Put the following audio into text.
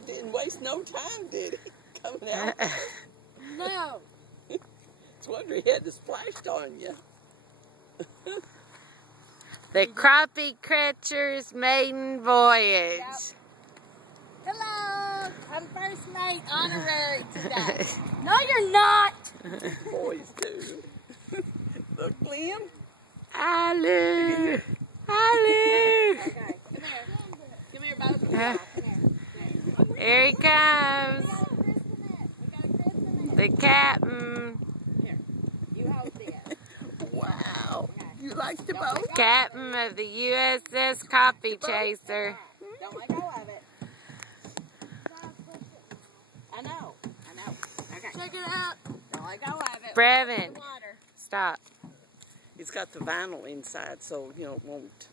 It didn't waste no time, did it? Coming out. No. It's wonder he had to splash on you. The Crappie Catcher's maiden voyage. Yep. Hello, I'm first mate honorary today. No, you're not. Boys do. Look, Liam. Alu. Alu. Okay, come here. Come here, both of y'all. Come here. Here he comes. We got a christen it. The captain. Here, you hold this. Wow. Okay. You like the boat? Captain of the USS Copy Chaser. Don't let go of it. I know. Okay. Check it out. Don't let go of it. Brevin. Water. Stop. It's got the vinyl inside, so, you know, it won't